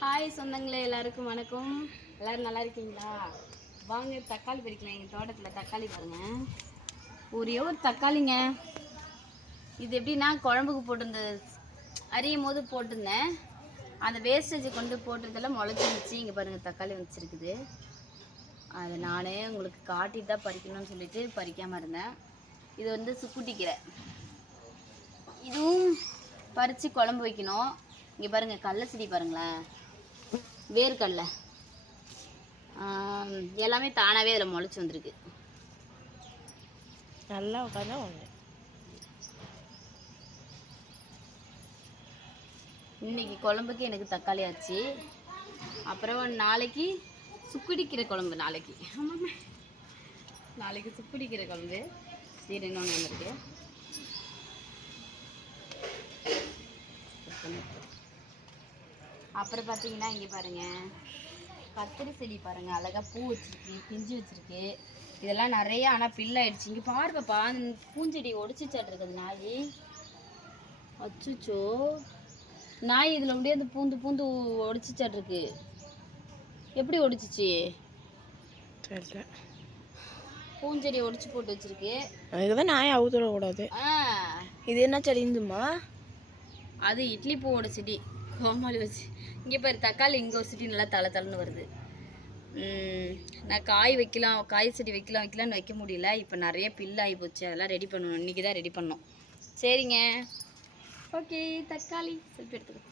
Hi சொந்தங்களே எல்லாருக்கும் வணக்கம். எல்லாரும் நல்லா இருக்கீங்களா? வாங்க தக்காளி பறிக்கலாம். எங்கள் தோட்டத்தில் தக்காளி பாருங்கள் ஒரே ஒரு தக்காளிங்க. இது எப்படின்னா குழம்புக்கு போட்டிருந்த அறியும் போது போட்டிருந்தேன். அந்த வேஸ்டேஜ் கொண்டு போட்டதில் முளைச்சிருந்துச்சு. இங்கே பாருங்கள் தக்காளி வச்சுருக்குது. அதை நானே உங்களுக்கு காட்டிட்டு தான் பறிக்கணும்னு சொல்லிட்டு பறிக்காமல் இருந்தேன். இது வந்து சுக்குட்டி இதுவும் பறித்து குழம்பு வைக்கணும். இங்கே பாருங்கள் கடல செடி பாருங்களேன். வேர்க்கடலை எல்லாமே தானாகவே அதில் முளைச்சி வந்திருக்கு. நல்லா உட்காந்தா ஒன்று இன்னைக்கு குழம்புக்கு எனக்கு தக்காளி ஆச்சு. அப்புறம் நாளைக்கு சுக்குடிக்கிற குழம்பு நாளைக்கு. ஆமாம்மா. நாளைக்கு சுக்குடிக்கிற குழம்பு. இன்னொன்று ஒன்று இருக்கு அப்புறம் பார்த்தீங்கன்னா இங்கே பாருங்க. கத்திரி செடி பாருங்க. அழகா பூ வச்சிருக்கு பிஞ்சு வச்சிருக்கு. இதெல்லாம் நிறைய ஆனால் பில்லாயிடுச்சு இங்கே பாரு பாப்பா பூஞ்செடி ஒடிச்சுச்சாட்டு இருக்குது நாய். அச்சுச்சோ. நாய் இதில் அப்படியே அந்த பூந்து பூந்து ஒடிச்சுச்சாட்டு இருக்கு. எப்படி ஒடிச்சிச்சு? பூஞ்செடி ஒடிச்சு போட்டு வச்சிருக்கு. அதுக்கு தான் நாயை அவுத்துடக்கூடாது ஆ. இது என்ன செடி இருந்துமா அது இட்லி பூவோட செடி. கோமாளி வச்சு. இங்கே பாரு தக்காளி இங்கே ஒரு செடி நல்லா தலை தலைன்னு வருது. நான் காய் வைக்கலாம் காய் செடி வைக்கலாம் வைக்கலாம்னு வைக்க முடியல. இப்போ நிறைய பில்லு ஆகி போச்சு. அதெல்லாம் ரெடி பண்ணணும். இன்றைக்கி தான் ரெடி பண்ணோம். சரிங்க. ஓகே தக்காளி. செல்ஃபி எடுத்துக்கோ.